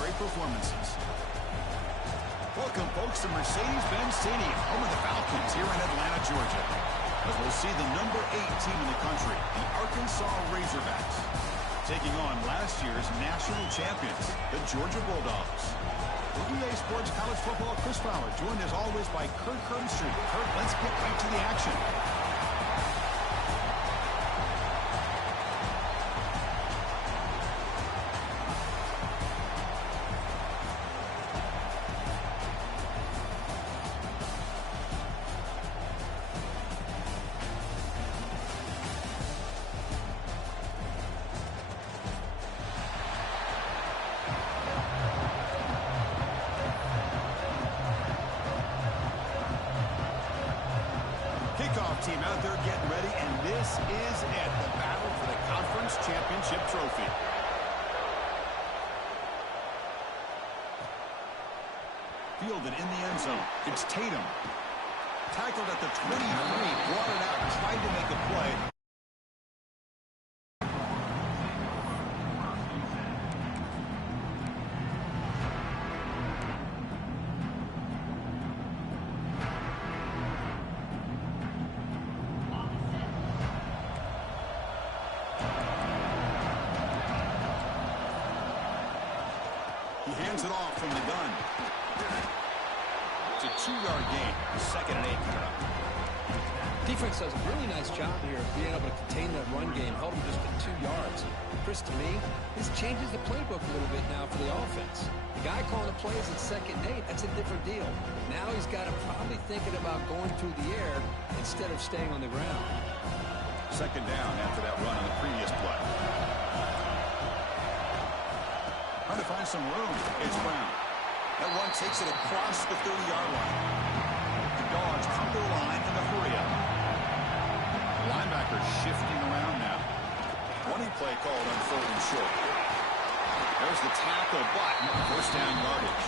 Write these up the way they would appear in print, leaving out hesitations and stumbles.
legendary performances. Welcome, folks, to Mercedes-Benz Stadium, home of the Falcons here in Atlanta, Georgia. As we'll see the number 8 team in the country, the Arkansas Razorbacks, taking on last year's national champions, the Georgia Bulldogs. For EA Sports College Football, Chris Fowler, joined as always by Kurt Kernstreet. Kurt, let's get right to the action. Kickoff team out there getting ready, and this is it, the battle for the conference championship trophy. Fielded in the end zone. It's Tatum. Tackled at the 23, brought it out, tried to make a play. He hands it off from the gun. It's a 2-yard gain. 2nd and 8 coming up. Defense does a really nice job here of being able to contain that run game, held him just at 2 yards. Chris, to me, this changes the playbook a little bit now for the offense. The guy calling the plays at 2nd and 8, that's a different deal. Now he's got him probably thinking about going through the air instead of staying on the ground. 2nd down after that run on the previous play. Trying to find some room. It's Brown. That run takes it across the 30-yard line. The Dogs come to the line in the hurry up. The linebacker shifting around now. 20 play called on 3rd and short. There's the tackle, but 1st down yardage.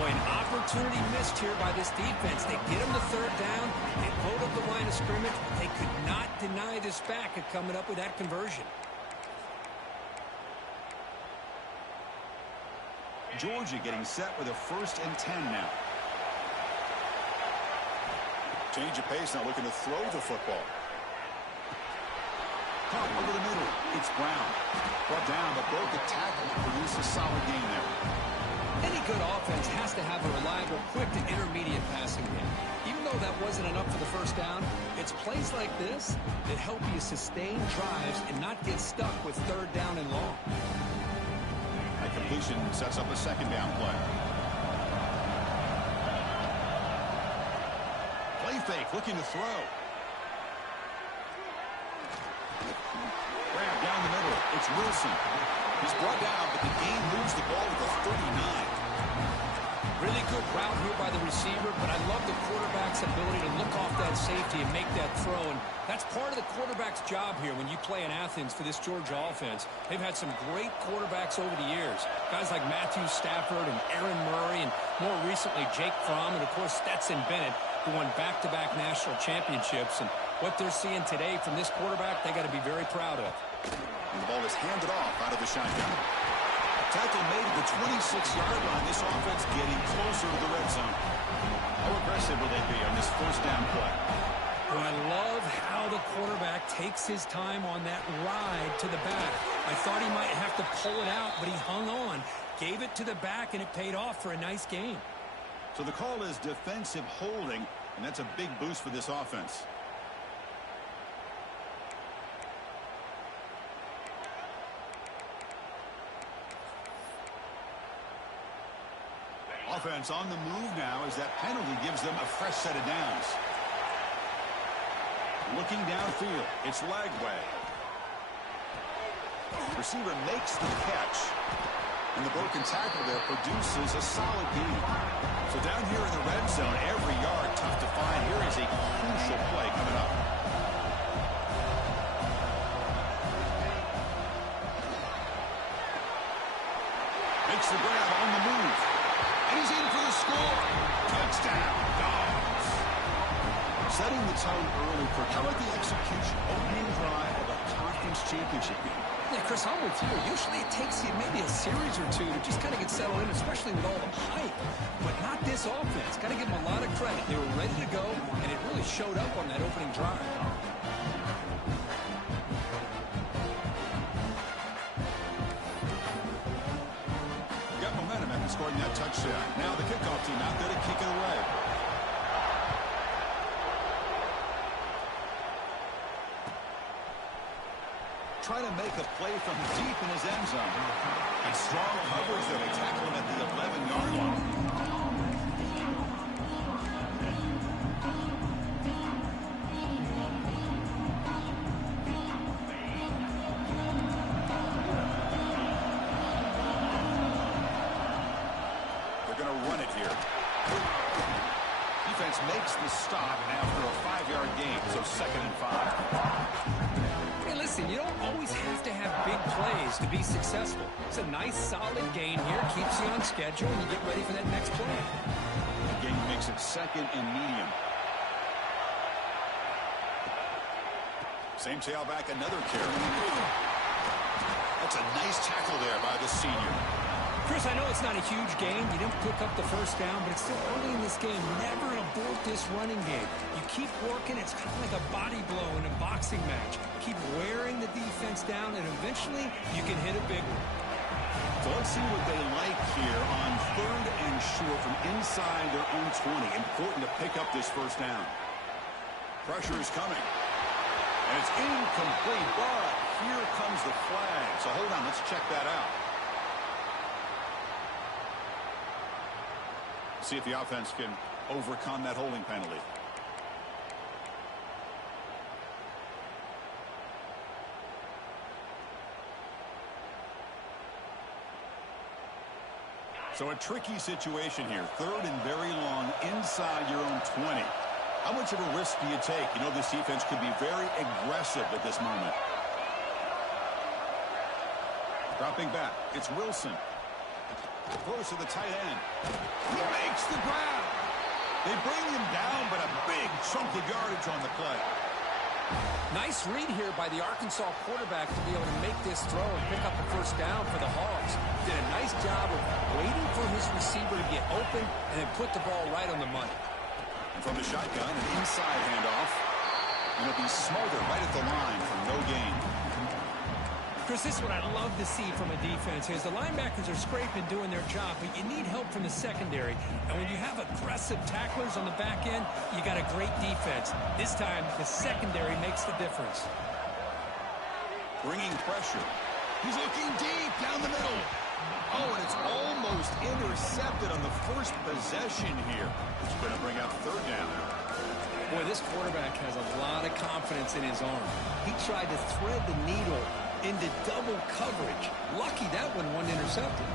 Boy, an opportunity missed here by this defense. They get him to 3rd down. They load up the line of scrimmage, but they could not deny this back at coming up with that conversion. Georgia getting set with a 1st and 10 now. Change of pace, now looking to throw the football. Caught over the middle. It's Brown. Brought down, but broke a tackle to produce a solid gain there. Any good offense has to have a reliable, quick to intermediate passing game. Even though that wasn't enough for the 1st down, it's plays like this that help you sustain drives and not get stuck with 3rd down and long. That completion sets up a 2nd down play. Play fake, looking to throw. Grab down the middle. It's Wilson. He's brought down, but the gain moves the ball to the 39. Really good route here by the receiver, but I love the quarterback's ability to look off that safety and make that throw. And that's part of the quarterback's job here when you play in Athens for this Georgia offense. They've had some great quarterbacks over the years. Guys like Matthew Stafford and Aaron Murray, and more recently Jake Fromm, and of course Stetson Bennett, who won back-to-back national championships. And what they're seeing today from this quarterback, they got to be very proud of. And the ball is handed off out of the shotgun. Tackle made at the 26-yard line. This offense getting closer to the red zone. How aggressive will they be on this 1st down play? Well, I love how the quarterback takes his time on that ride to the back. I thought he might have to pull it out, but he hung on, gave it to the back, and it paid off for a nice gain. So the call is defensive holding, and that's a big boost for this offense. Offense on the move now as that penalty gives them a fresh set of downs. Looking downfield, it's Lagway. Receiver makes the catch, and the broken tackle there produces a solid gain. So down here in the red zone, every yard tough to find. Here is a crucial play coming up. Makes the grab on the move. And he's in for the score. Touchdown, Dogs. Setting the tone early for how about the execution, opening drive of a conference championship game. Yeah, Chris, I'm with you. Usually it takes you maybe a series or two to just kind of get settled in, especially with all the hype. But not this offense. Got to give them a lot of credit. They were ready to go, and it really showed up on that opening drive. Got momentum after scoring that touchdown. Now the kickoff team out there to kick it away. Trying to make a play from deep in his end zone. And strong coverage there. They tackle him at the 11-yard line. They're going to run it here. Defense makes the stop after a 5-yard gain, so 2nd and 5. Listen, you don't always have to have big plays to be successful. It's a nice, solid gain here. Keeps you on schedule, and you get ready for that next play. The gain makes it 2nd and medium. Same tailback, another carry. That's a nice tackle there by the senior. Chris, I know it's not a huge gain. You didn't pick up the first down, but it's still early in this game. Never abort this running game. You keep working. It's kind of like a body blow in a boxing match. Keep wearing the defense down, and eventually you can hit a big one. So let's see what they like here on 3rd and short from inside their own 20. Important to pick up this first down. Pressure is coming. And it's incomplete, but here comes the flag. So hold on, let's check that out. See if the offense can overcome that holding penalty. So a tricky situation here. 3rd and very long inside your own 20. How much of a risk do you take? You know this defense could be very aggressive at this moment. Dropping back. It's Wilson. Close to the tight end. He makes the grab. They bring him down, but a big chunk of yardage on the play. Nice read here by the Arkansas quarterback to be able to make this throw and pick up a first down for the Hogs. Did a nice job of waiting for his receiver to get open and then put the ball right on the money. And from the shotgun, an inside handoff. And it'll be Smolder right at the line for no gain. Chris, this is what I love to see from a defense is the linebackers are scraping, doing their job, but you need help from the secondary. And when you have aggressive tacklers on the back end, you got a great defense. This time, the secondary makes the difference. Bringing pressure. He's looking deep down the middle. Oh, and it's almost intercepted on the first possession here. It's going to bring out 3rd down. Boy, this quarterback has a lot of confidence in his arm. He tried to thread the needle into double coverage. Lucky that one wasn't intercepted.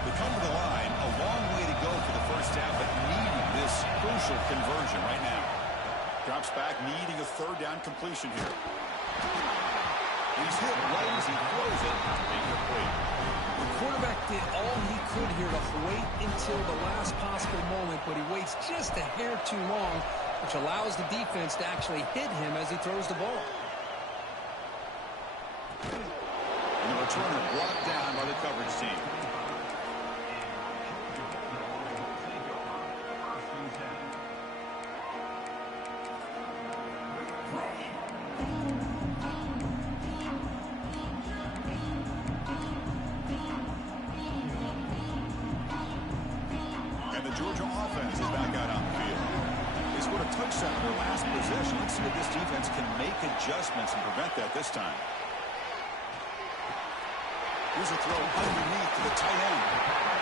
They come to the line, a long way to go for the first down, but needing this crucial conversion right now. Drops back, needing a 3rd down completion here. He's hit right as he throws it. Incomplete. The quarterback did all he could here to wait until the last possible moment, but he waits just a hair too long, which allows the defense to actually hit him as he throws the ball. And the returner brought down by the coverage team. And the Georgia offense is back out on the field. They scored a touchdown in their last possession. Let's see if this defense can make adjustments and prevent that this time. Here's a throw underneath to the tight end.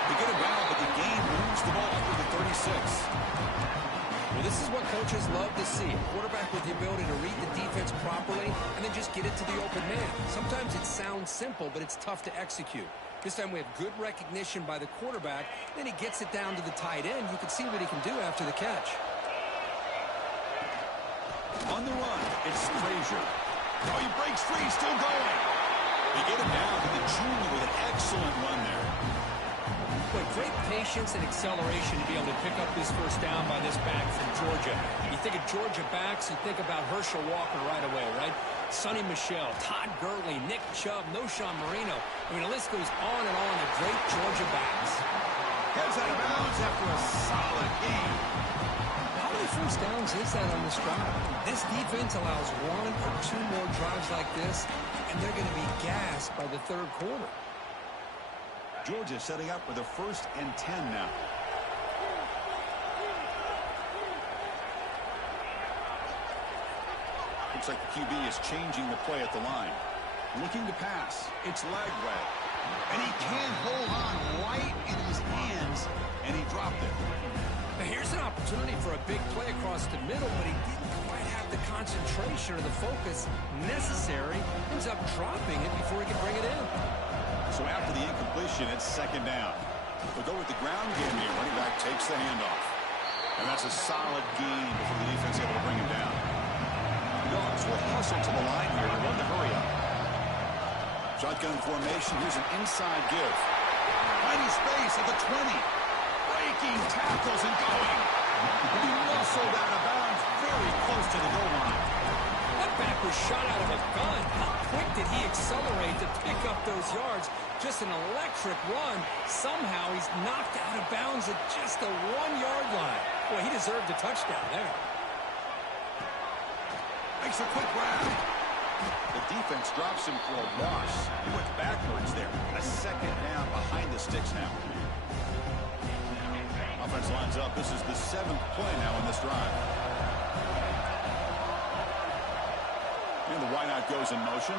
They get it down, but the game moves the ball up to the 36. Well, this is what coaches love to see. A quarterback with the ability to read the defense properly and then just get it to the open man. Sometimes it sounds simple, but it's tough to execute. This time we have good recognition by the quarterback. Then he gets it down to the tight end. You can see what he can do after the catch. On the run, it's Frazier. Oh, he breaks free, still going. They get him down to the junior with an excellent run there. Boy, great patience and acceleration to be able to pick up this first down by this back from Georgia. You think of Georgia backs, you think about Herschel Walker right away, right? Sonny Michel, Todd Gurley, Nick Chubb, Noshawn Marino. I mean, the list goes on and on of great Georgia backs. Gets out of bounds after a solid game. How many first downs is that on this drive? This defense allows 1 or 2 more drives like this, and they're going to be gassed by the third quarter. Georgia setting up with a 1st and 10 now. Looks like the QB is changing the play at the line. Looking to pass. It's Lagway. And he can't hold on right in his hands, and he dropped it. Now here's an opportunity for a big play across the middle, but he didn't quite have the concentration or the focus necessary. Ends up dropping it before he could bring it in. So after the incompletion, it's 2nd down. We'll go with the ground game here. Running back takes the handoff. And that's a solid gain before the defense able to bring him down. Dogs will hustle to the line here to run the hurry up. Shotgun formation. Here's an inside give. Tiny space at the 20. Breaking tackles and going. He muscled out of bounds very close to the goal line. That back was shot out of a gun. How quick did he accelerate to pick up those yards? Just an electric run. Somehow he's knocked out of bounds at just the 1-yard line. Boy, he deserved a touchdown there. Makes a quick grab. The defense drops him for a loss. He went backwards there. A 2nd down behind the sticks now. Offense lines up. This is the 7th play now in this drive. And the wideout goes in motion.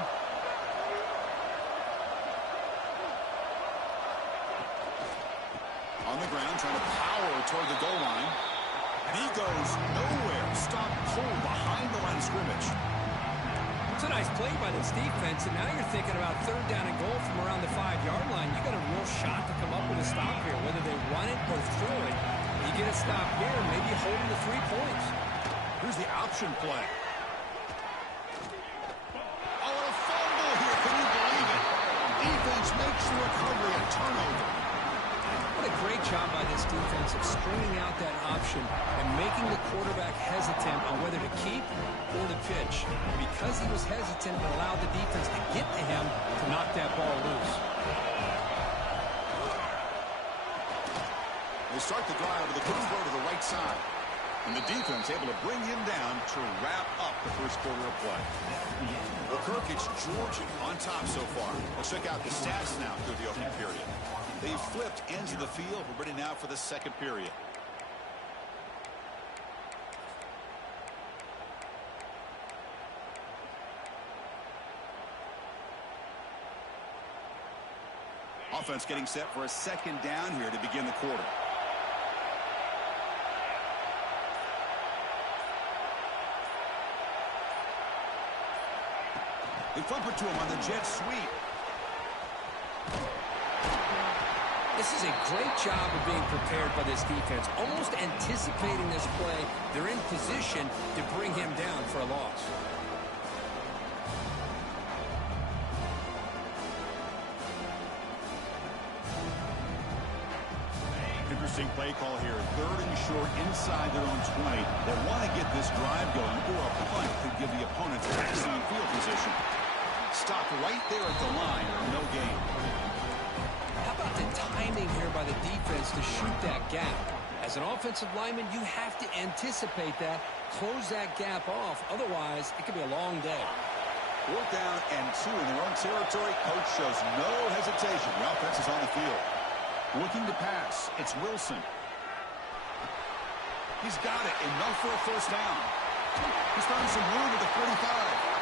On the ground, trying to power toward the goal line. And he goes nowhere. Stop cold behind the line of scrimmage. It's a nice play by this defense, and now you're thinking about 3rd down and goal from around the 5-yard line. You got a real shot to come up with a stop here, whether they run it or throw it. You get a stop here, maybe holding the 3 points. Here's the option play. Oh, a fumble here. Can you believe it? Defense makes the recovery a turnover. What a great job by this defense of stringing out that option and making the quarterback hesitant on whether to keep or to pitch. Because he was hesitant, it allowed the defense to get to him to knock that ball loose. They start the drive with a quick throw to the right side. And the defense able to bring him down to wrap up the first quarter of play. Well, Kirk, it's Georgia on top so far. Let's check out the stats now through the opening period. They've flipped ends of the field. We're ready now for the 2nd period. Offense getting set for a 2nd down here to begin the quarter. They flip it to him on the jet sweep. This is a great job of being prepared by this defense, almost anticipating this play. They're in position to bring him down for a loss. Interesting play call here. 3rd and short inside their own 20. They want to get this drive going, or a punt could give the opponents excellent field position. Stopped right there at the line. No gain. How about the timing here by the defense to shoot that gap? As an offensive lineman, you have to anticipate that, close that gap off. Otherwise, it could be a long day. 4th down and 2 in their own territory. Coach shows no hesitation. The offense is on the field. Looking to pass. It's Wilson. He's got it. Enough for a 1st down. He's finding some room at the 45.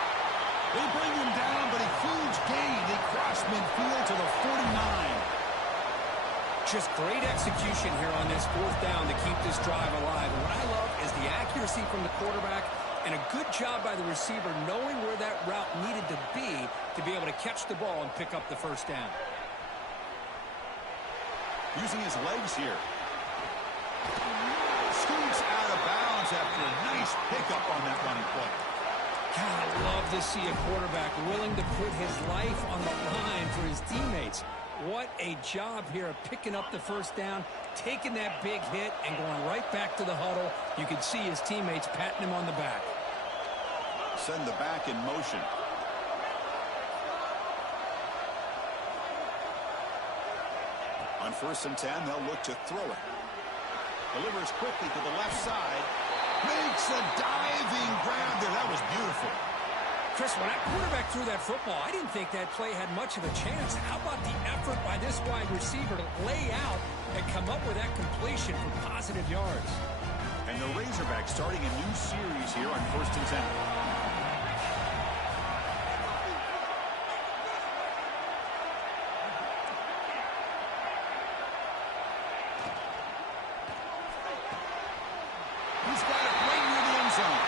They bring him down, but a huge gain. They cross midfield to the 49. Just great execution here on this 4th down to keep this drive alive. And what I love is the accuracy from the quarterback and a good job by the receiver knowing where that route needed to be able to catch the ball and pick up the 1st down. Using his legs here. Scoots out of bounds after a nice pickup on that running play. God, I love to see a quarterback willing to put his life on the line for his teammates. What a job here of picking up the first down, taking that big hit, and going right back to the huddle. You can see his teammates patting him on the back. Send the back in motion. On 1st and 10, they'll look to throw it. Delivers quickly to the left side. Makes a diving grab there. That was beautiful. Chris, when that quarterback threw that football, I didn't think that play had much of a chance. How about the effort by this wide receiver to lay out and come up with that completion for positive yards? And the Razorbacks starting a new series here on 1st and 10. He's got it right near the end zone.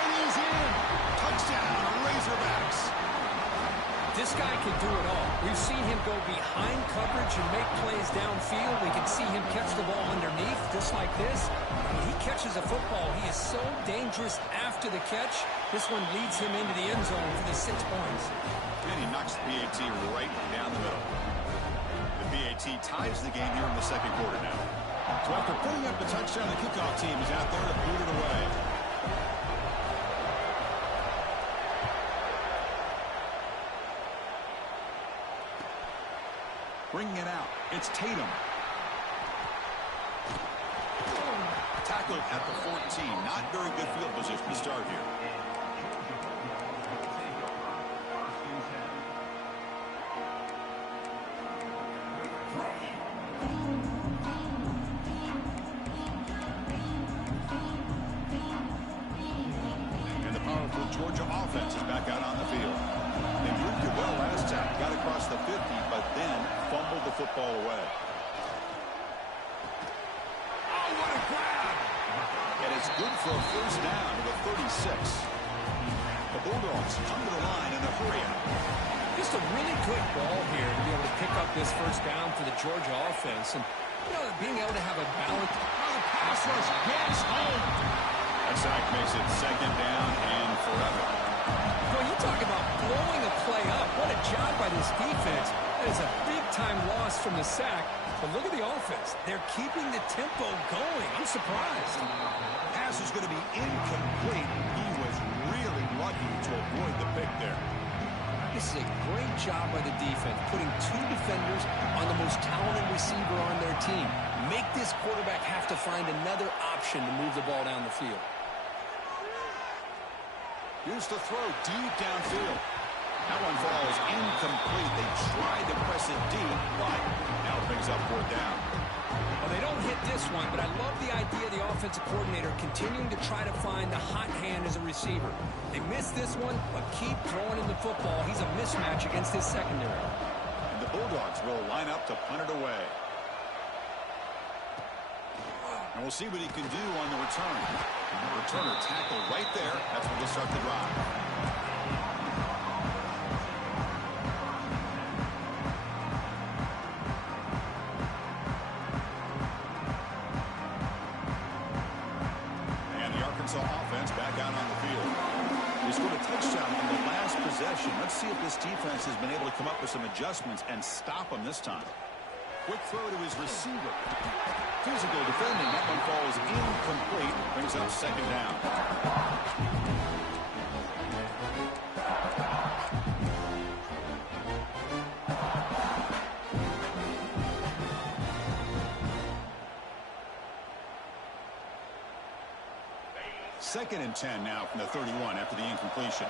And he's in. Touchdown, Razorbacks. This guy can do it all. We've seen him go behind coverage and make plays downfield. We can see him catch the ball underneath, just like this. When he catches a football, he is so dangerous after the catch. This one leads him into the end zone for the 6 points. And he knocks the PAT right down the middle. The PAT ties the game here in the second quarter now. So after putting up the touchdown, the kickoff team is out there to boot it away. Bringing it out. It's Tatum. Tackled at the 14. Not very good field position to start here. And the powerful Georgia offense is back out on the field. They moved it well last time. Got across the 50, but then fumbled the football away. Oh, what a grab! And it's good for a first down to the 36. The Bulldogs come to the line in a hurry out. Just a really good ball here to be able to pick up this first down for the Georgia offense. And, you know, being able to have a balance. Oh, the pass rush gets home. That sack makes it second down and forever. Well, you talk about blowing a play up. What a job by this defense. That is a big-time loss from the sack. But look at the offense. They're keeping the tempo going. I'm surprised. Pass is going to be incomplete. He was really lucky to avoid the pick there. This is a great job by the defense, putting 2 defenders on the most talented receiver on their team. Make this quarterback have to find another option to move the ball down the field. Here's the throw deep downfield. That one falls incomplete. They tried to press it deep, but now it brings up 4th down. Well, they don't hit this one, but I love the idea of the offensive coordinator continuing to try to find the hot hand as a receiver. They missed this one, but keep throwing in the football. He's a mismatch against his secondary. And the Bulldogs will line up to punt it away. And we'll see what he can do on the return. The returner tackled right there. That's what will start the drive. And the Arkansas offense back out on the field. They scored a touchdown on the last possession. Let's see if this defense has been able to come up with some adjustments and stop them this time. Quick throw to his receiver. Physical defending. That one falls incomplete. Brings up 2nd down. Second and 10 now from the 31 after the incompletion.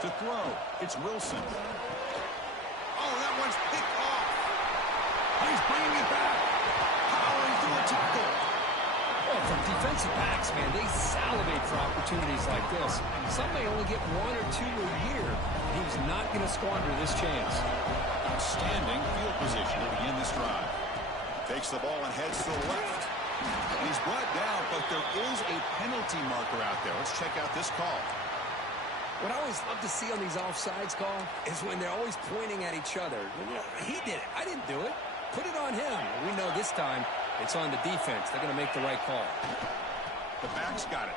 To throw, it's Wilson. Oh, that one's picked off. He's bringing it back. Powering through a tackle. Well, from defensive backs, man, they salivate for opportunities like this. Some may only get 1 or 2 a year. And he was not going to squander this chance. Outstanding field position to begin this drive. Takes the ball and heads to the left. And he's brought down, but there is a penalty marker out there. Let's check out this call. What I always love to see on these offsides calls is when they're always pointing at each other. He did it. I didn't do it. Put it on him. We know this time it's on the defense. They're going to make the right call. The back's got it.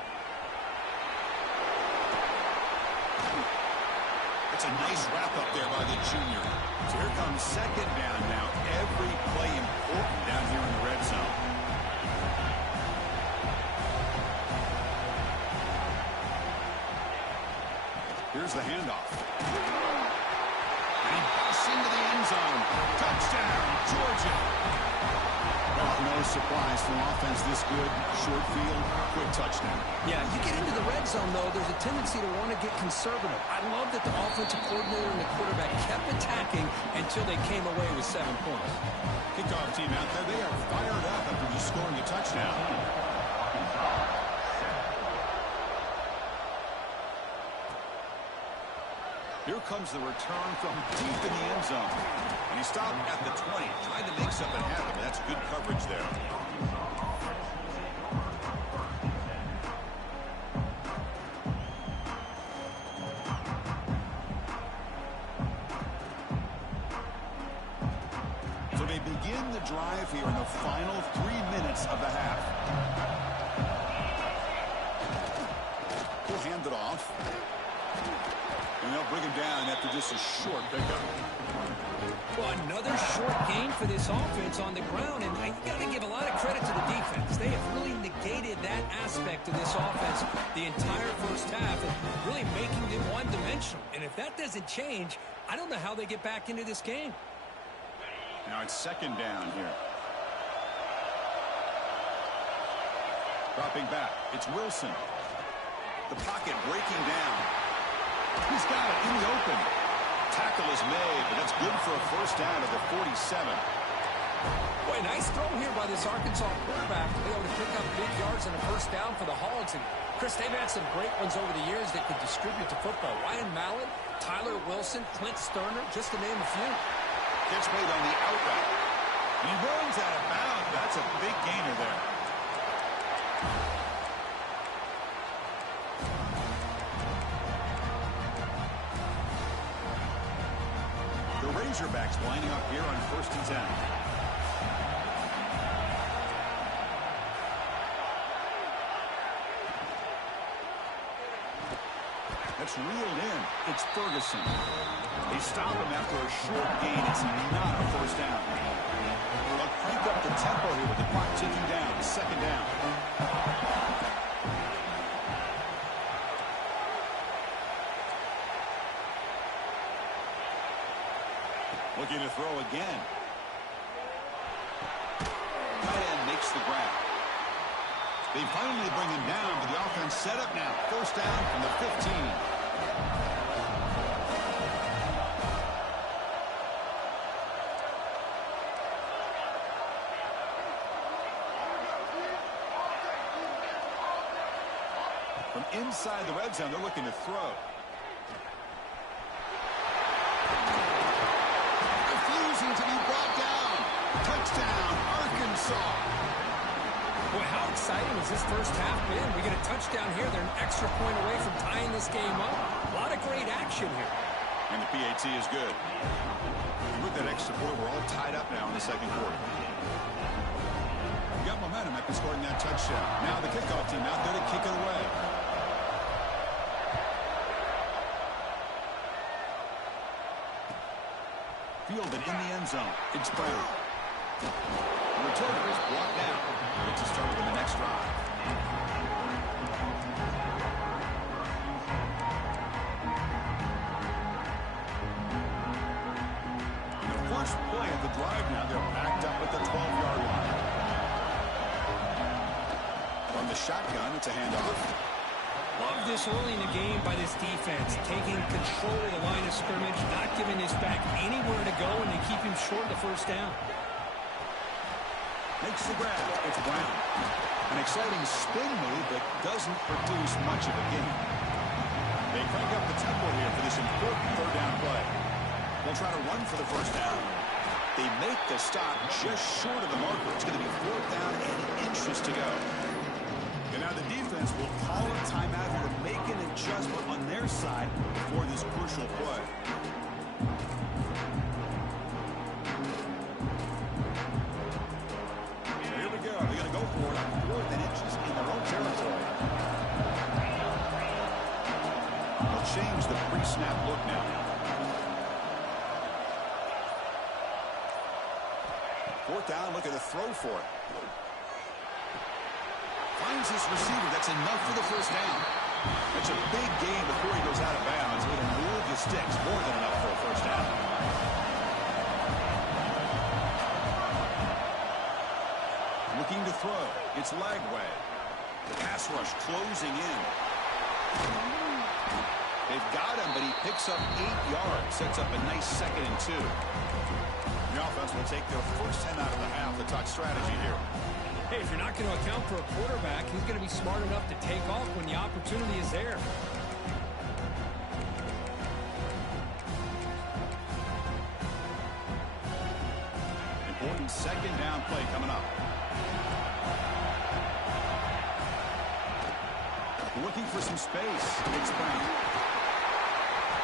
It's a nice wrap up there by the junior. So here comes second down now. Every play important down here in the red zone. Here's the handoff. And he busts into the end zone. Touchdown, Georgia. Well, no surprise for an offense this good. Short field, quick touchdown. Yeah, you get into the red zone, though, there's a tendency to want to get conservative. I love that the offensive coordinator and the quarterback kept attacking until they came away with 7 points. Kickoff team out there, they are fired up after just scoring a touchdown. Here comes the return from deep in the end zone. And he stopped at the 20, trying to make something happen. That's good coverage there. So they begin the drive here in the final 3 minutes of the half. He'll hand it off. And they'll bring him down after just a short pickup. Well, another short gain for this offense on the ground, and you got to give a lot of credit to the defense. They have really negated that aspect of this offense the entire first half, and really making them one-dimensional. And if that doesn't change, I don't know how they get back into this game. Now it's second down here. Dropping back, it's Wilson. The pocket breaking down. He's got it in the open. Tackle is made, but that's good for a first down at the 47. Boy, nice throw here by this Arkansas quarterback to be able to pick up big yards and a first down for the Hogs. And, Chris, they've had some great ones over the years that could distribute the football. Ryan Mallett, Tyler Wilson, Clint Sterner, just to name a few. Gets made on the out route. He runs out of bounds. That's a big gainer there. Razorbacks lining up here on 1st and 10. That's reeled in. It's Ferguson. They stop him after a short gain. It's not a first down. They'll crank up the tempo here with the clock ticking down. Second down. Looking to throw again. Tight end makes the grab. They finally bring him down, but the offense set up now. First down from the 15. From inside the red zone, they're looking to throw. To be brought down. Touchdown, Arkansas. Boy, how exciting has this first half been? We get a touchdown here. They're an extra point away from tying this game up. A lot of great action here. And the PAT is good. With that extra point, we're all tied up now in the second quarter. We got momentum after scoring that touchdown. Now the kickoff team out there to kick it away. Fielded in the end zone. It's Brown. The returner is brought down. It's a start with the next drive. The first play of the drive now, they're backed up at the 12-yard line. From the shotgun, it's a handoff. Love this early in the game by this defense, taking control of the line of scrimmage, not giving this back anywhere to go, and they keep him short the first down. Makes the grab. It's Brown. An exciting spin move, but doesn't produce much of a gain. They crank up the tempo here for this important third down play. They'll try to run for the first down. They make the stop just short of the marker. It's going to be 4th down and inches to go. And now the defense will call a timeout here to make an adjustment on their side for this crucial play. Here we go. They're going to go for it on 4th and inches in their own territory. They'll change the pre-snap look now. Fourth down, looking to throw for it. Finds his receiver. That's enough for the first down. That's a big gain before he goes out of bounds. It'll move the sticks. More than enough for a first down. Looking to throw. It's Lagway. The pass rush closing in. They've got him, but he picks up 8 yards. Sets up a nice 2nd and 2. The offense will take their first 10 out of the half. The talk strategy here. Hey, if you're not going to account for a quarterback, he's going to be smart enough to take off when the opportunity is there. Important 2nd down play coming up. Looking for some space. It's Brown.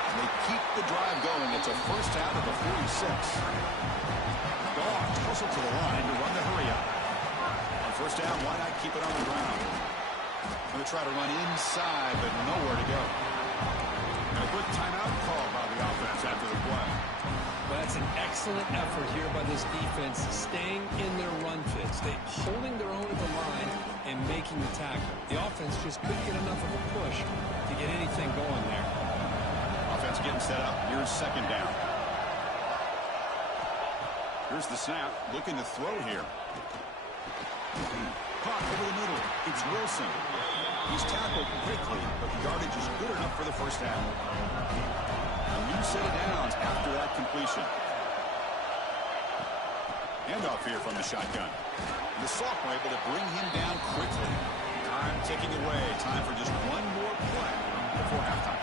They keep the drive going. It's a first out of the 46. Dogs hustle to the line to run the hurry up. On first down, why not keep it on the ground? Going to try to run inside, but nowhere to go. And a quick timeout call by the offense after the play. Well, that's an excellent effort here by this defense, staying in their run fits. They holding their own at the line and making the tackle. The offense just couldn't get enough of a push to get anything going there. Offense getting set up. Here's 2nd down. Here's the snap. Looking to throw here. Caught over the middle. It's Wilson. He's tackled quickly, but the yardage is good enough for the first down. A new set of downs after that completion. Handoff here from the shotgun. The sophomore able to bring him down quickly. Time ticking away. Time for just one more play before halftime.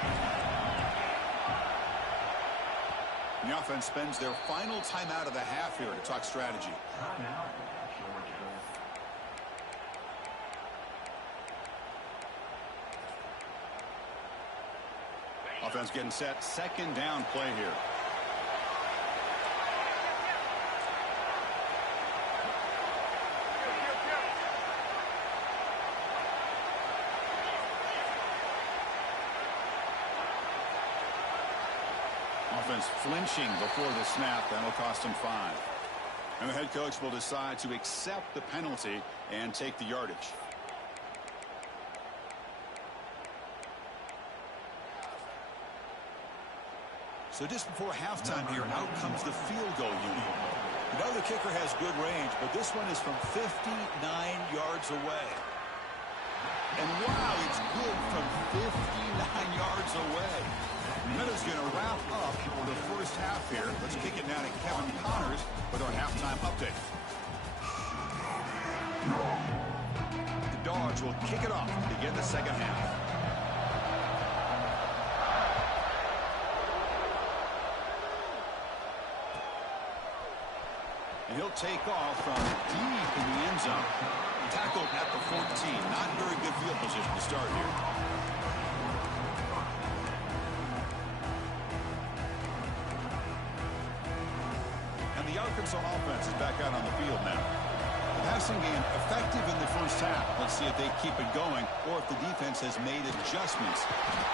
The offense spends their final timeout of the half here to talk strategy. Offense getting set. 2nd down play here. Offense flinching before the snap. That'll cost him 5. And the head coach will decide to accept the penalty and take the yardage. So just before halftime here, out comes the field goal unit. You know the kicker has good range, but this one is from 59 yards away. And wow, it's good from 59 yards away. Minutes going to wrap up the first half here. Let's kick it down to Kevin Connors with our halftime update. The Dogs will kick it off to begin the second half. And he'll take off from deep in the end zone. Tackled at the 14. Not very good field position to start here. And the Arkansas offense is back out on the field now. The passing game effective in the first half. Let's see if they keep it going or if the defense has made adjustments.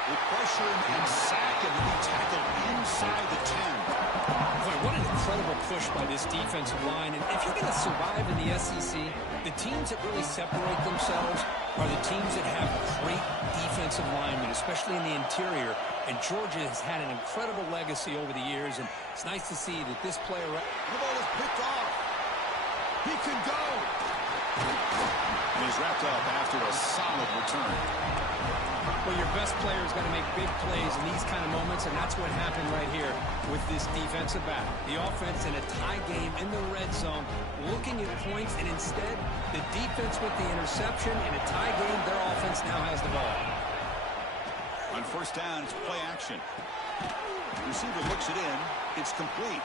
They pressure him and sack him and be tackled inside the 10. Boy, what an incredible push by this defensive line. And if you're going to survive in the SEC, the teams that really separate themselves are the teams that have great defensive linemen, especially in the interior. And Georgia has had an incredible legacy over the years, and it's nice to see that this player... The ball is picked off. He can go. And he's wrapped up after a solid return. Well, your best player is going to make big plays in these kind of moments, and that's what happened right here with this defensive back. The offense in a tie game in the red zone, looking at points, and instead, the defense with the interception. In a tie game, their offense now has the ball. On first down, it's play action. The receiver looks it in. It's complete.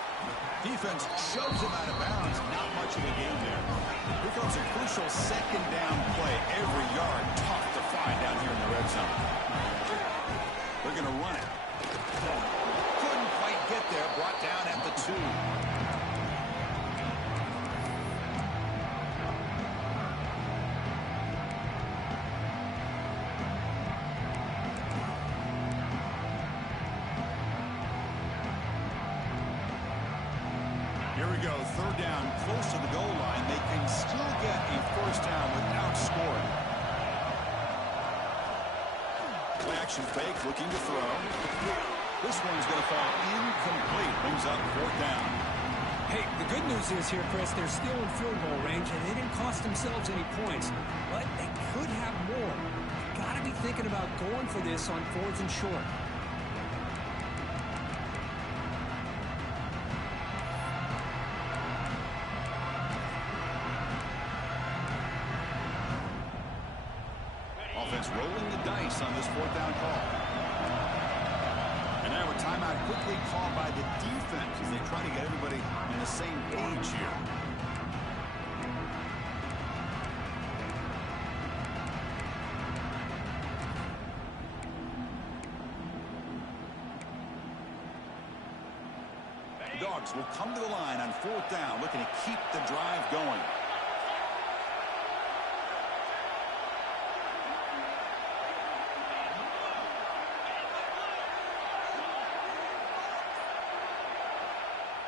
Defense shoves him out of bounds. Not much of a gain there. Here comes a crucial 2nd down play. Every yard tough to find down here in the red zone. They're going to run it. Couldn't quite get there. Brought down at the 2. third down close to the goal line. They can still get a first down without scoring. Play action fake, looking to throw. This one's going to fall incomplete. Brings up fourth down. Hey, the good news is here, Chris, they're still in field goal range, and they didn't cost themselves any points. But they could have more. Got to be thinking about going for this on fourth and short. Offense rolling the dice on this fourth down call. And now a timeout quickly called by the defense as they try to get everybody on the same page here. The Dogs will come to the line on fourth down, looking to keep the drive going.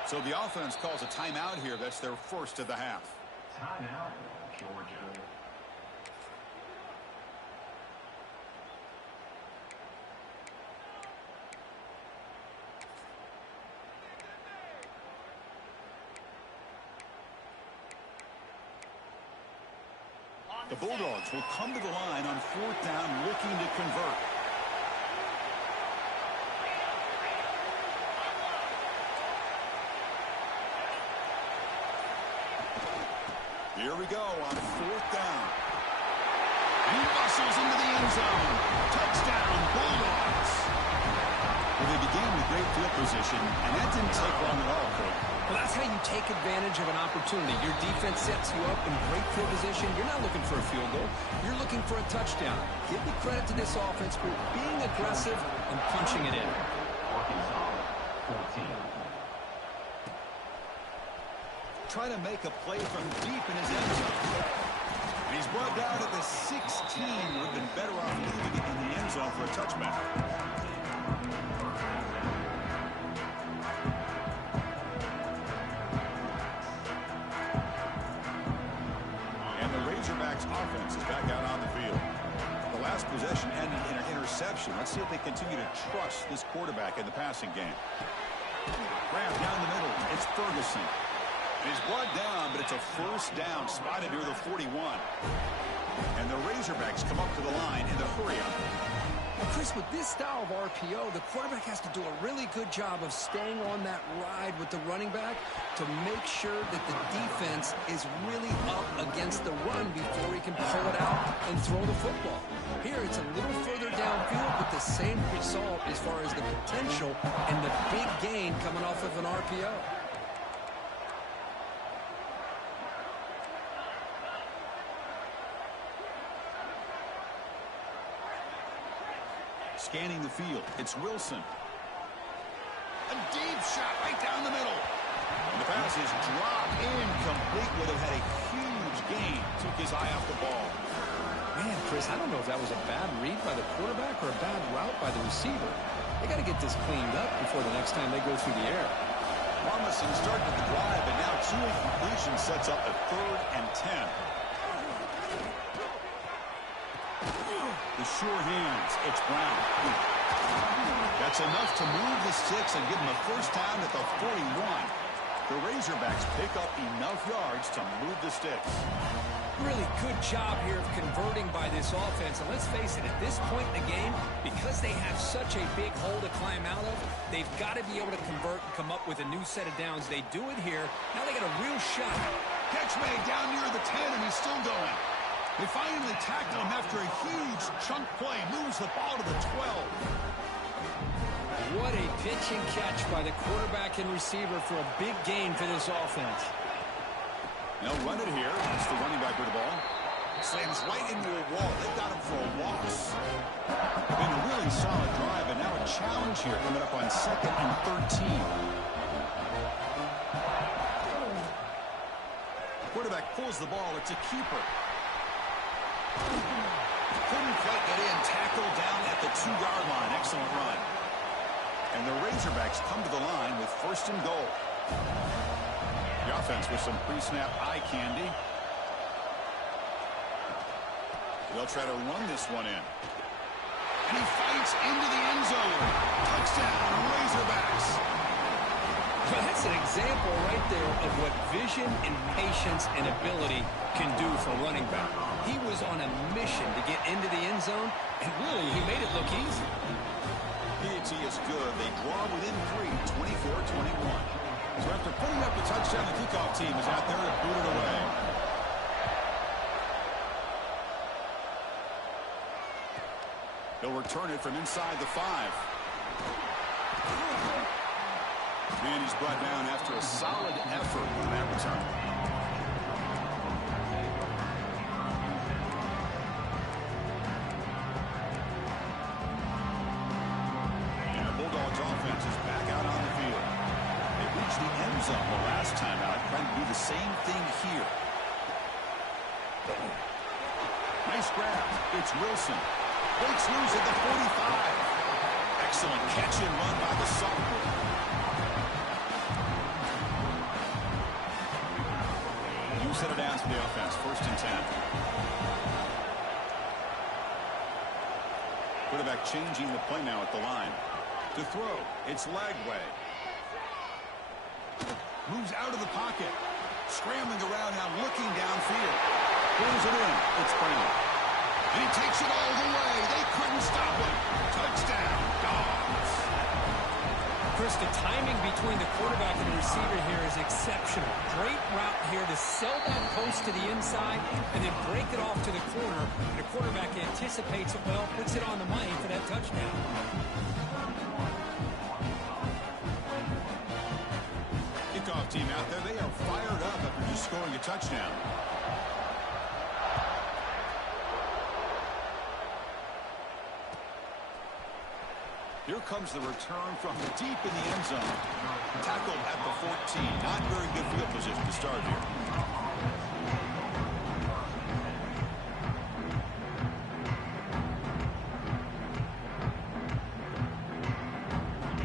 So the offense calls a timeout here. That's their first of the half. Timeout, Georgia. The Bulldogs will come to the line on fourth down, looking to convert. Here we go on fourth down. He muscles into the end zone. Touchdown, Bulldogs. Well, they began with great field position, and that didn't take long at all, Coach. Well, that's how you take advantage of an opportunity. Your defense sets you up in great field position. You're not looking for a field goal. You're looking for a touchdown. Give the credit to this offense for being aggressive and punching it in. Arkansas, 14. Try to make a play from deep in his end zone. And he's brought down at the 16. Would have been better off leaving it in the end zone for a touchback. And the Razorbacks offense is back out on the field. The last possession ended in an interception. Let's see if they continue to trust this quarterback in the passing game. Grab down the middle. It's Ferguson. He's brought down, but it's a first down, spotted near the 41. And the Razorbacks come up to the line in the hurry-up. Well, Chris, with this style of RPO, the quarterback has to do a really good job of staying on that ride with the running back to make sure that the defense is really up against the run before he can pull it out and throw the football. Here, it's a little further downfield, but the same result as far as the potential and the big gain coming off of an RPO. Scanning the field, it's Wilson. A deep shot right down the middle. And the pass is dropped incomplete. Would have had a huge gain. Took his eye off the ball. Man, Chris, I don't know if that was a bad read by the quarterback or a bad route by the receiver. They got to get this cleaned up before the next time they go through the air. Promising start to the drive, but now two incompletions sets up a 3rd and 10. The sure hands, it's Brown. That's enough to move the sticks and give him a first down at the 41. The Razorbacks pick up enough yards to move the sticks. Really good job here of converting by this offense. And let's face it, at this point in the game, because they have such a big hole to climb out of, they've got to be able to convert and come up with a new set of downs. They do it here. Now they got a real shot. Catch made down near the 10, and he's still going. They finally tackle him after a huge chunk play. Moves the ball to the 12. What a pitch and catch by the quarterback and receiver for a big gain for this offense. They'll run it here. It's the running back with the ball. Slams right into a wall. They've got him for a loss. Been a really solid drive, and now a challenge here coming up on 2nd and 13. Quarterback pulls the ball. It's a keeper. Couldn't quite get in. Tackled down at the 2-yard line. Excellent run. And the Razorbacks come to the line with 1st and goal. The offense with some pre-snap eye candy. They'll try to run this one in. And he fights into the end zone. Touchdown, Razorbacks. Well, that's an example right there of what vision and patience and ability can do for running back. He was on a mission to get into the end zone, and really, he made it look easy. PAT is good. They draw within 3, 24-21. So after putting up the touchdown, the kickoff team is out there to boot it away. They'll return it from inside the 5. And he's brought down after a solid effort on that return. And the Bulldogs offense is back out on the field. They reached the end zone the last time out, trying to do the same thing here. Nice grab. It's Wilson. Breaks loose at the 45. Excellent catch and run by the sophomore. You set it down to the offense. 1st and 10. Quarterback changing the play now at the line. To throw, it's Lagway. Moves out of the pocket. Scrambling around now, looking downfield. Pulls it in. It's Brown. And he takes it all the way. They couldn't stop him. Touchdown, Dogs. Chris, the timing between the quarterback and the receiver here is exceptional. Great route here to sell that post to the inside and then break it off to the corner. The quarterback anticipates it well, puts it on the money for that touchdown. Kickoff team out there, they are fired up after just scoring a touchdown. Here comes the return from deep in the end zone. Tackled at the 14. Not very good field position to start here.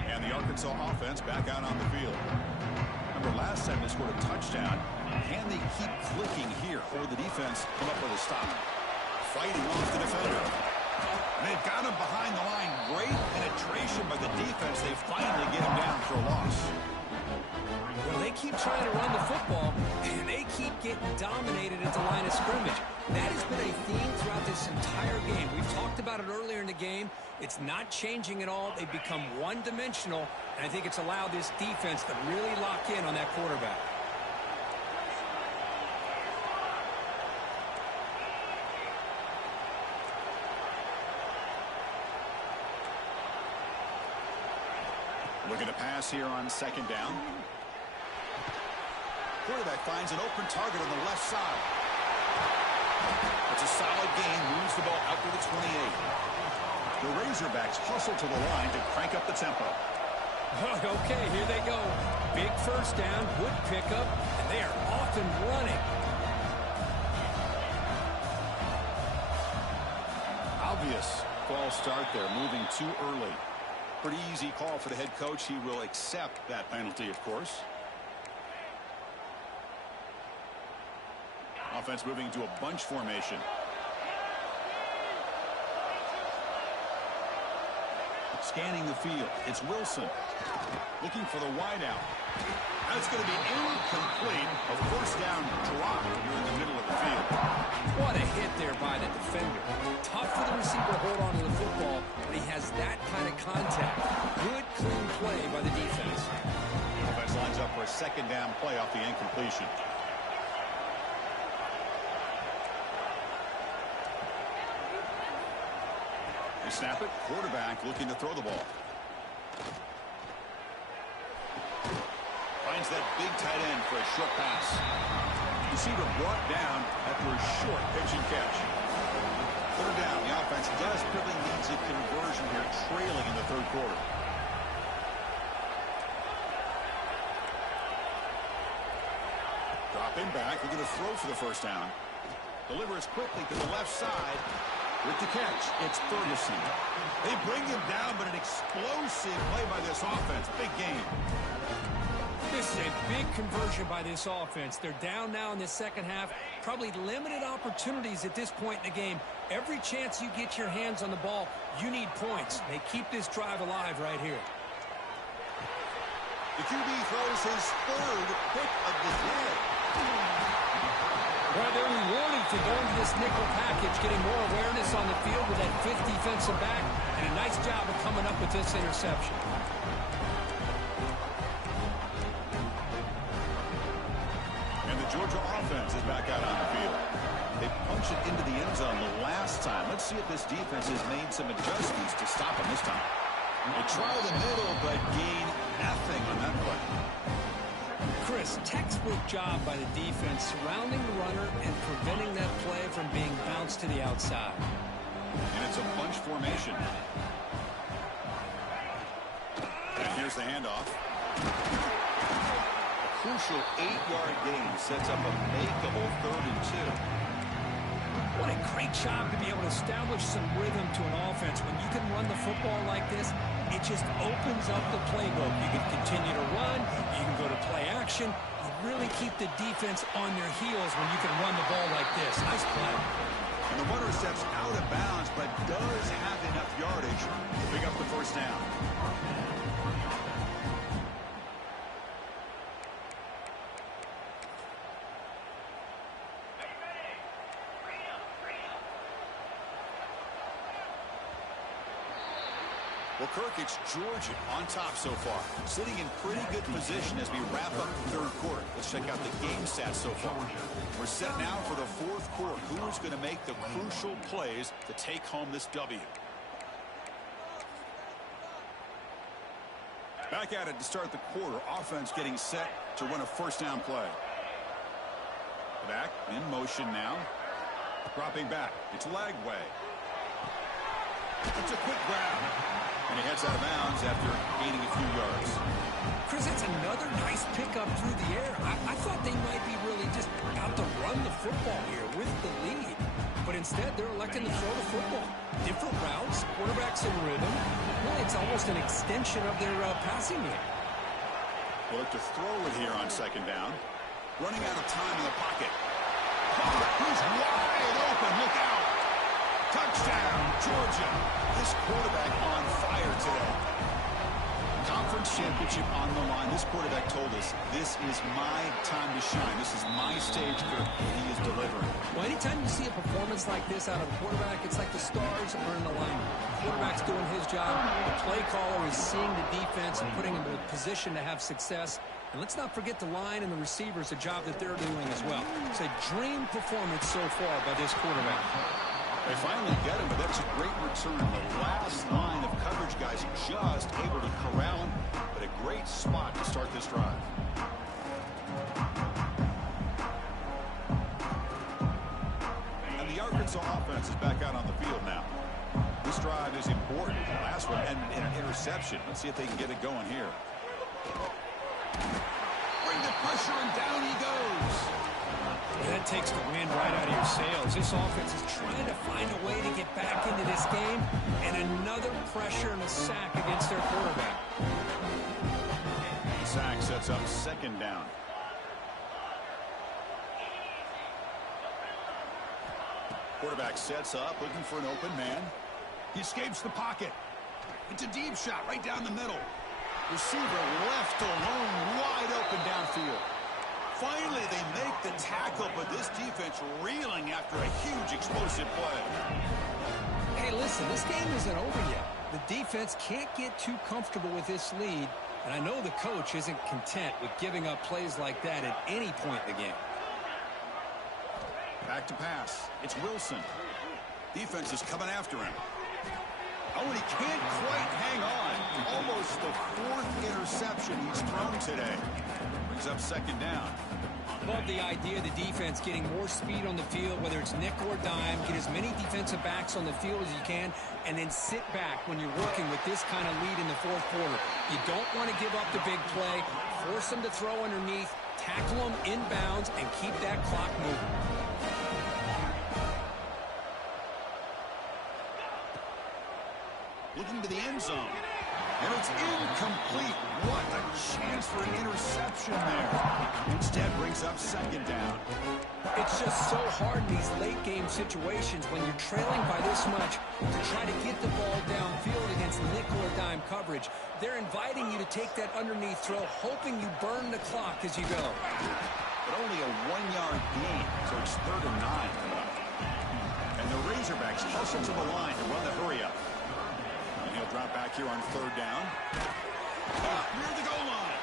And the Arkansas offense back out on the field. Remember last time they scored a touchdown. Can they keep clicking here, or the defense come up with a stop? Fighting off the defender. They've got him behind the line. Great penetration by the defense. They finally get him down for a loss. Well, they keep trying to run the football, and they keep getting dominated at the line of scrimmage. That has been a theme throughout this entire game. We've talked about it earlier in the game. It's not changing at all. They've become one-dimensional, and I think it's allowed this defense to really lock in on that quarterback. Looking to pass here on 2nd down. Quarterback finds an open target on the left side. It's a solid gain. Moves the ball out to the 28. The Razorbacks hustle to the line to crank up the tempo. Okay, here they go. Big 1st down, good pickup, and they are off and running. Obvious false start there, moving too early. Pretty easy call for the head coach. He will accept that penalty, of course. Offense moving to a bunch formation. Scanning the field. It's Wilson. Looking for the wideout. That's going to be incomplete. A 1st down drop here in the middle of the field. What a hit there by the defender. Tough for the receiver to hold on to the football, but he has that kind of contact. Good, clean play by the defense. Offense lines up for a 2nd down play off the incompletion. They snap it. Quarterback looking to throw the ball. Finds that big tight end for a short pass. Receiver brought down after a short pitch and catch. 3rd down. The offense desperately needs a conversion here, trailing in the 3rd quarter. Dropping back, looking to throw for the 1st down. Delivers quickly to the left side. With the catch, it's Ferguson. They bring him down, but an explosive play by this offense. Big game. This is a big conversion by this offense. They're down now in the second half. Probably limited opportunities at this point in the game. Every chance you get your hands on the ball, you need points. They keep this drive alive right here. The QB throws his third pick of the day. Well, they're rewarded for going to this nickel package, getting more awareness on the field with that fifth defensive back, and a nice job of coming up with this interception. And the Georgia offense is back out on the field. They punched it into the end zone the last time. Let's see if this defense has made some adjustments to stop them this time. They try the middle, but gain nothing on that play. Chris, textbook job by the defense surrounding the runner and preventing that play from being bounced to the outside. And it's a bunch formation. And here's the handoff. A crucial 8-yard gain sets up a makeable 3rd and 2. What a great job to be able to establish some rhythm to an offense. When you can run the football like this, it just opens up the playbook. You can continue to run. You can go to play action. You really keep the defense on their heels when you can run the ball like this. Nice play. And the runner steps out of bounds, but does have enough yardage to pick up the first down. Well, Kirk, it's Georgia on top so far, sitting in pretty good position as we wrap up the 3rd quarter. Let's check out the game stats so far. We're set now for the 4th quarter. Who is going to make the crucial plays to take home this W? Back at it to start the quarter. Offense getting set to run a first down play. Back in motion now. Dropping back. It's leg way. It's a quick grab. And he heads out of bounds after gaining a few yards. Chris, that's another nice pickup through the air. I thought they might be really just out to run the football here with the lead. But instead, they're electing to throw the football. Different routes, quarterbacks in rhythm. Really, it's almost an extension of their passing game. We'll look to throw it here on 2nd down. Running out of time in the pocket. He's wide open. Look out. Touchdown, Georgia. This quarterback on fire today. Conference championship on the line. This quarterback told us, this is my time to shine. This is my stage, Kirk, and he is delivering. Well, anytime you see a performance like this out of a quarterback, it's like the stars are in alignment. The quarterback's doing his job. The play caller is seeing the defense and putting him in a position to have success. And let's not forget the line and the receivers, a job that they're doing as well. It's a dream performance so far by this quarterback. They finally get him, but that's a great return. The last line of coverage guys just able to corral him, but a great spot to start this drive. And the Arkansas offense is back out on the field now. This drive is important. The last one and an interception. Let's see if they can get it going here. Bring the pressure, and down he goes. That takes the wind right out of your sails. This offense is trying to find a way to get back into this game, and another pressure and a sack against their quarterback. The sack sets up 2nd down. Quarterback sets up, looking for an open man. He escapes the pocket. It's a deep shot right down the middle. Receiver left alone, wide open downfield. Finally, they make the tackle, but this defense reeling after a huge explosive play. Hey, listen, this game isn't over yet. The defense can't get too comfortable with this lead, and I know the coach isn't content with giving up plays like that at any point in the game. Back to pass. It's Wilson. Defense is coming after him. Oh, and he can't quite hang on. Almost the 4th interception he's thrown today. Brings up 2nd down. Love the idea of the defense getting more speed on the field, whether it's nickel or dime. Get as many defensive backs on the field as you can, and then sit back when you're working with this kind of lead in the 4th quarter. You don't want to give up the big play. Force them to throw underneath, tackle them inbounds, and keep that clock moving. Looking to the end zone. And it's incomplete. What a chance for an interception there. Instead brings up second down. It's just so hard in these late-game situations when you're trailing by this much to try to get the ball downfield against nickel or dime coverage. They're inviting you to take that underneath throw, hoping you burn the clock as you go. But only a 1-yard gain, so it's 3rd and 9 coming up. And the Razorbacks hustle to the line to run the hurry-up. And he'll drop back here on 3rd down. Near the goal line.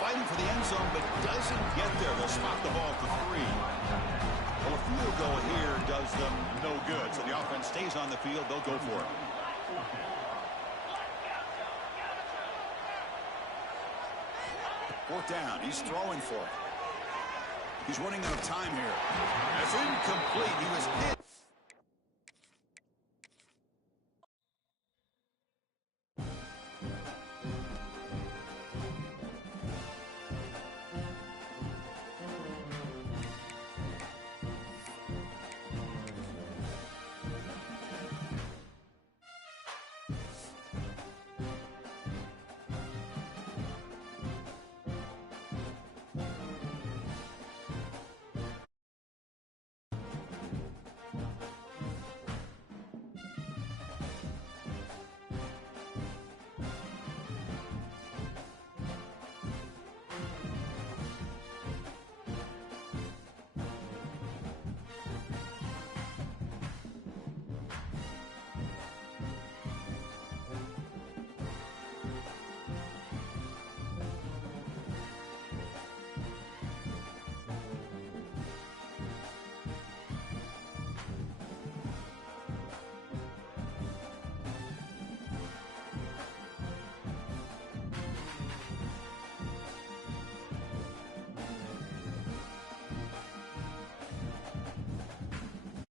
Fighting for the end zone, but doesn't get there. They'll spot the ball for 3. Well, a field goal here does them no good. So the offense stays on the field. They'll go for it. Fourth down. He's throwing for it. He's running out of time here. That's incomplete. He